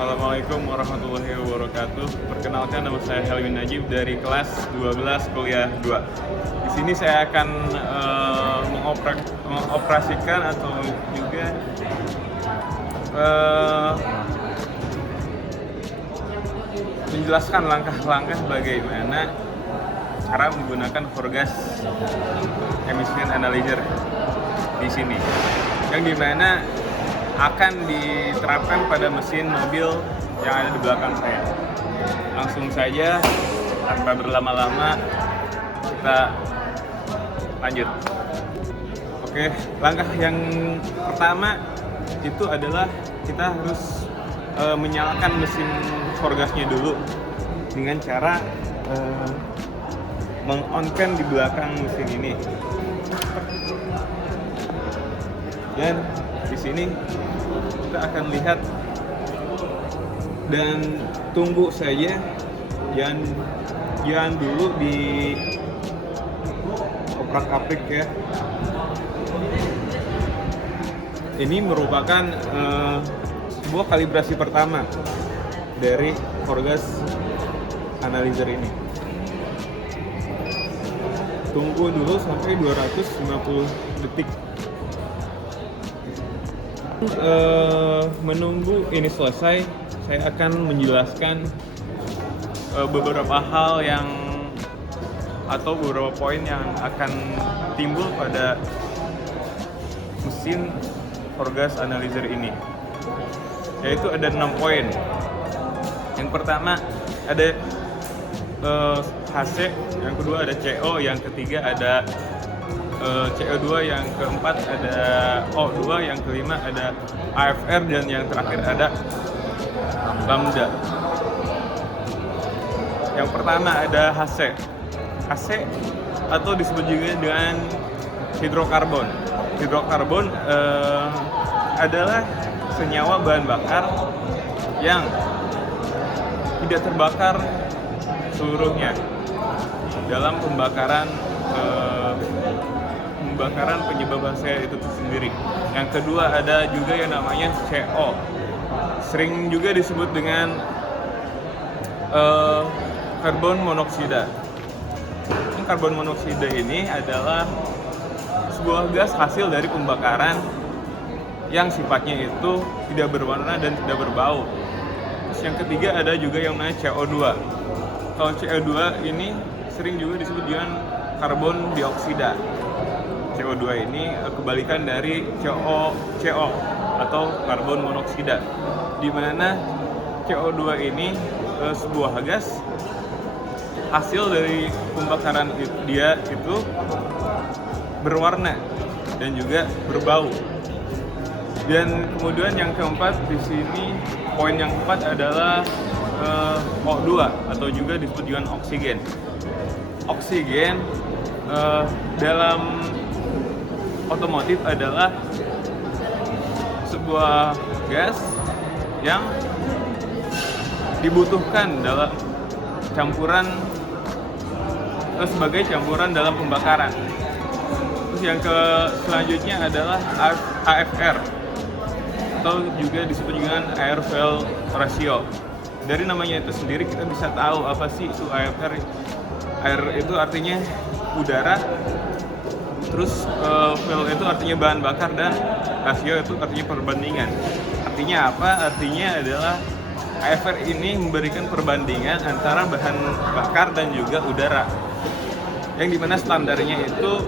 Assalamualaikum warahmatullahi wabarakatuh. Perkenalkan, nama saya Helmi Najib dari kelas 12 kuliah 2. Di sini saya akan mengoperasikan atau juga menjelaskan langkah-langkah bagaimana cara menggunakan Forgas Emission Analyzer di sini, yang dimana akan diterapkan pada mesin mobil yang ada di belakang saya. Langsung saja, tanpa berlama-lama, kita lanjut. Oke, langkah yang pertama itu adalah kita harus menyalakan mesin Forgasnya dulu dengan cara meng-on-kan di belakang mesin ini. Dan di sini kita akan lihat dan tunggu saja, jangan dulu di oprak-aprik ya. Ini merupakan sebuah kalibrasi pertama dari Forgas Analyzer ini. Tunggu dulu sampai 250 detik. Menunggu ini selesai, saya akan menjelaskan beberapa hal atau beberapa poin yang akan timbul pada mesin Forgas Analyzer ini, yaitu ada 6 poin. Yang pertama ada HC, yang kedua ada CO, yang ketiga ada CO2, yang keempat ada O2, yang kelima ada AFR, dan yang terakhir ada lambda. Yang pertama ada HC. HC atau disebut juga dengan hidrokarbon. Hidrokarbon adalah senyawa bahan bakar yang tidak terbakar seluruhnya dalam pembakaran penyebab hasil itu sendiri. Yang kedua ada juga yang namanya CO, sering juga disebut dengan karbon monoksida. Karbon monoksida ini adalah sebuah gas hasil dari pembakaran yang sifatnya itu tidak berwarna dan tidak berbau. Terus yang ketiga ada juga yang namanya CO2. Kalau CO2 ini sering juga disebut dengan karbon dioksida. CO2 ini kebalikan dari CO atau karbon monoksida, di mana CO2 ini sebuah gas hasil dari pembakaran dia itu berwarna dan juga berbau. Dan kemudian yang keempat di sini, poin yang keempat adalah O2 atau juga disebut dengan oksigen. Oksigen dalam otomotif adalah sebuah gas yang dibutuhkan dalam sebagai campuran dalam pembakaran. Terus yang selanjutnya adalah AFR atau juga disebut dengan air fuel ratio. Dari namanya itu sendiri kita bisa tahu apa sih itu AFR. Air itu artinya udara, terus fuel itu artinya bahan bakar, dan rasio itu artinya perbandingan. Artinya apa? Artinya adalah AFR ini memberikan perbandingan antara bahan bakar dan juga udara, yang dimana standarnya itu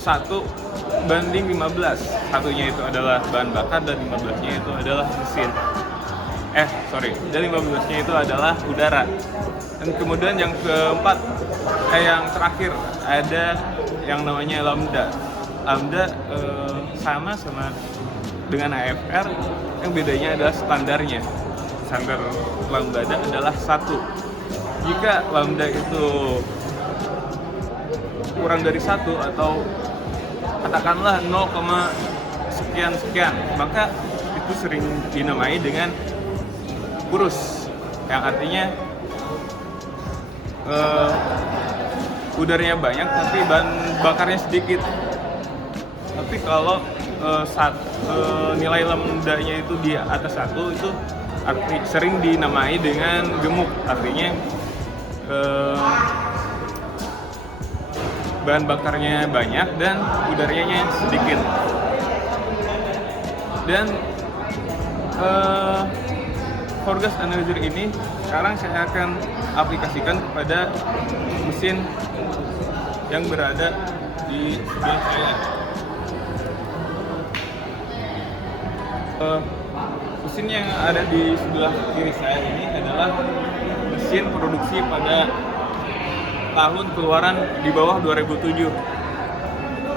1:15. Satunya itu adalah bahan bakar dan 15-nya itu adalah mesin. Dan 15-nya itu adalah udara. Dan kemudian yang keempat, yang terakhir ada yang namanya lambda. Lambda sama dengan AFR, yang bedanya adalah standarnya. Standar lambda adalah 1. Jika lambda itu kurang dari 1 atau katakanlah 0, sekian, maka itu sering dinamai dengan kurus, yang artinya udaranya banyak tapi bahan bakarnya sedikit. Tapi kalau nilai lambdanya itu di atas 1 itu sering dinamai dengan gemuk, artinya bahan bakarnya banyak dan udaranya sedikit. Dan for gas analyzer ini sekarang saya akan aplikasikan kepada mesin yang berada di sebelah saya. Mesin yang ada di sebelah kiri saya ini adalah mesin produksi pada tahun keluaran di bawah 2007,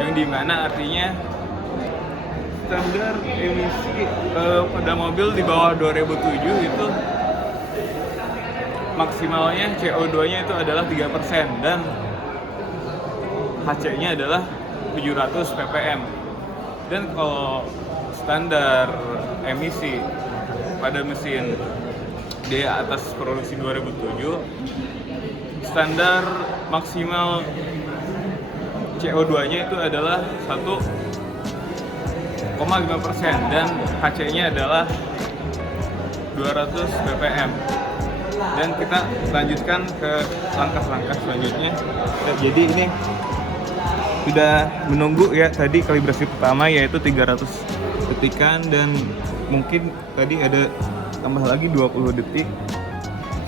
yang dimana artinya standar emisi pada mobil di bawah 2007 itu maksimalnya CO2-nya itu adalah 3% dan HC-nya adalah 700 ppm. Dan kalau standar emisi pada mesin di atas produksi 2007, standar maksimal CO2-nya itu adalah 1,5% dan HC-nya adalah 200 ppm. Dan kita lanjutkan ke langkah-langkah selanjutnya. Jadi ini sudah menunggu ya, tadi kalibrasi pertama yaitu 300 detikan dan mungkin tadi ada tambah lagi 20 detik.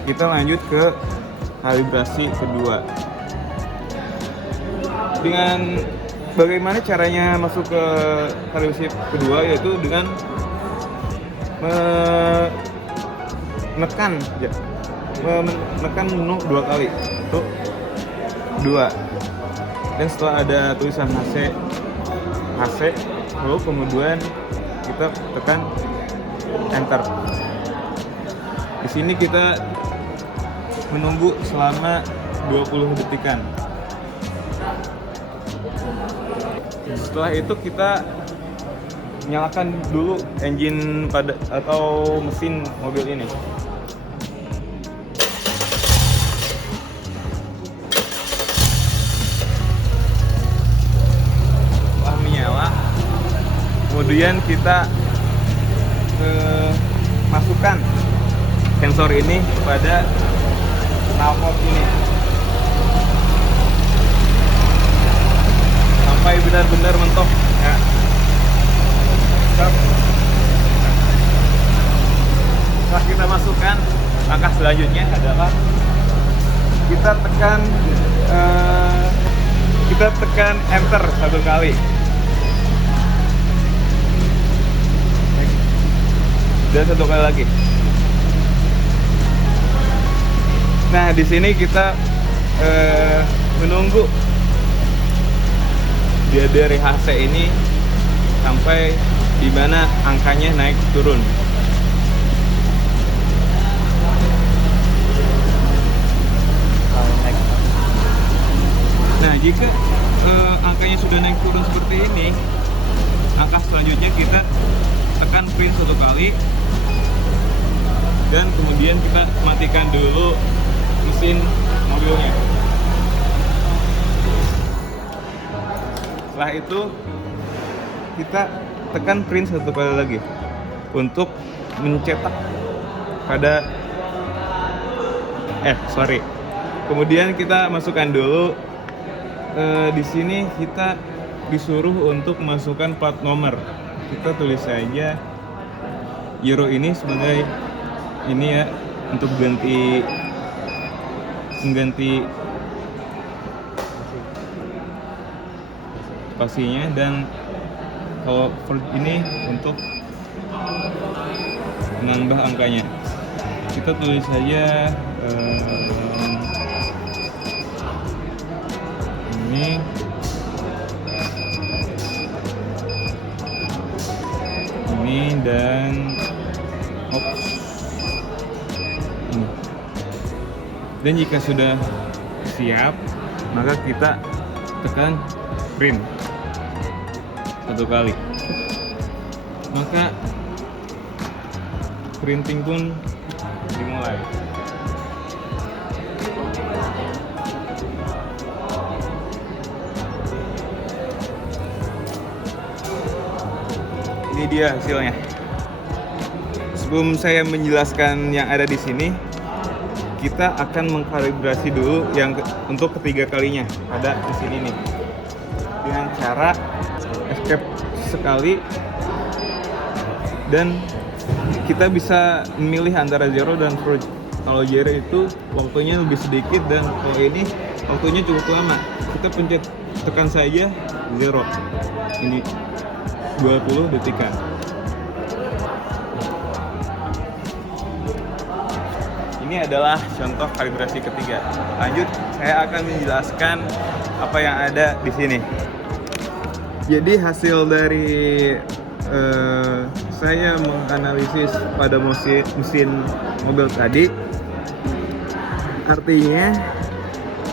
Kita lanjut ke kalibrasi kedua. Dengan bagaimana caranya masuk ke kalibrasi kedua, yaitu dengan menekan menu 2 kali. 2. Dan setelah ada tulisan HC, lalu kemudian kita tekan enter. Di sini kita menunggu selama 20 detikan. Setelah itu kita nyalakan dulu engine atau mesin mobil ini. Setelah menyala, kemudian kita masukkan sensor ini pada knalpot ini sampai benar-benar mentok ya. Setelah kita masukkan, langkah selanjutnya adalah kita tekan enter 1 kali dan 1 kali lagi. Nah, di sini kita menunggu dia dari HC ini sampai di mana angkanya naik turun. Nah, jika angkanya sudah naik turun seperti ini, langkah selanjutnya kita tekan print 1 kali dan kemudian kita matikan dulu mesin mobilnya. Setelah itu kita tekan print 1 kali lagi untuk mencetak pada kemudian kita masukkan dulu di sini kita disuruh untuk masukkan plat nomor. Kita tulis saja Euro ini sebagai ini ya, untuk mengganti spasinya, dan kalau Ford ini untuk menambah angkanya. Kita tulis saja ini dan ini. Dan jika sudah siap, maka kita tekan print 1 kali, maka printing pun dimulai. Ini dia hasilnya. Sebelum saya menjelaskan yang ada di sini, kita akan mengkalibrasi dulu yang untuk ketiga kalinya pada mesin ini dengan cara escape sekali, dan kita bisa memilih antara zero dan true. Kalau zero itu waktunya lebih sedikit, dan kalau ini waktunya cukup lama. Kita pencet tekan saja zero, ini 20 detikan. Ini adalah contoh kalibrasi ketiga. Lanjut, saya akan menjelaskan apa yang ada di sini. Jadi hasil dari saya menganalisis pada mesin mobil tadi, artinya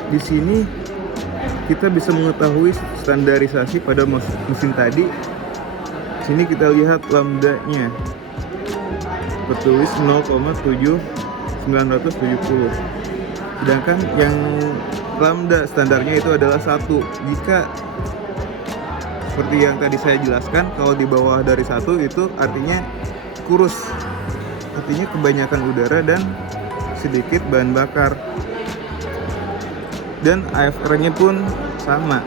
di sini kita bisa mengetahui standarisasi pada mesin tadi. Sini kita lihat lambdanya bertulis 0,7970, sedangkan yang lambda standarnya itu adalah 1. Jika seperti yang tadi saya jelaskan, kalau di bawah dari 1 itu artinya kurus, artinya kebanyakan udara dan sedikit bahan bakar. Dan AFR-nya pun sama,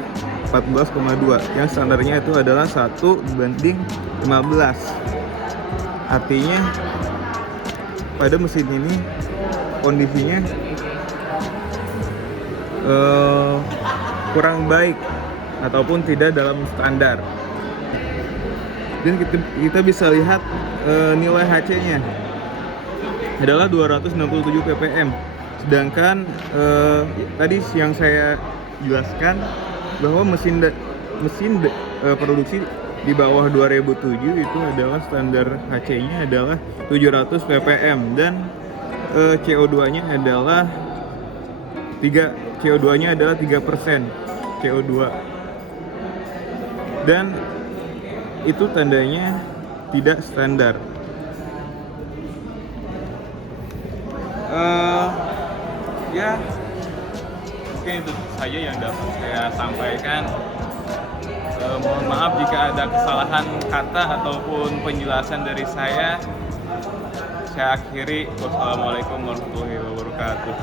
14,2, yang standarnya itu adalah 1:15. Artinya pada mesin ini kondisinya kurang baik ataupun tidak dalam standar. Dan kita bisa lihat nilai HC-nya adalah 267 ppm. Sedangkan tadi yang saya jelaskan bahwa mesin produksi di bawah 2007 itu adalah standar HC-nya adalah 700 ppm, dan CO2-nya adalah 3% CO2, dan itu tandanya tidak standar. Ya, mungkin itu saja yang dapat saya sampaikan. Mohon maaf jika ada kesalahan kata ataupun penjelasan dari saya. Saya akhiri. Wassalamualaikum warahmatullahi wabarakatuh.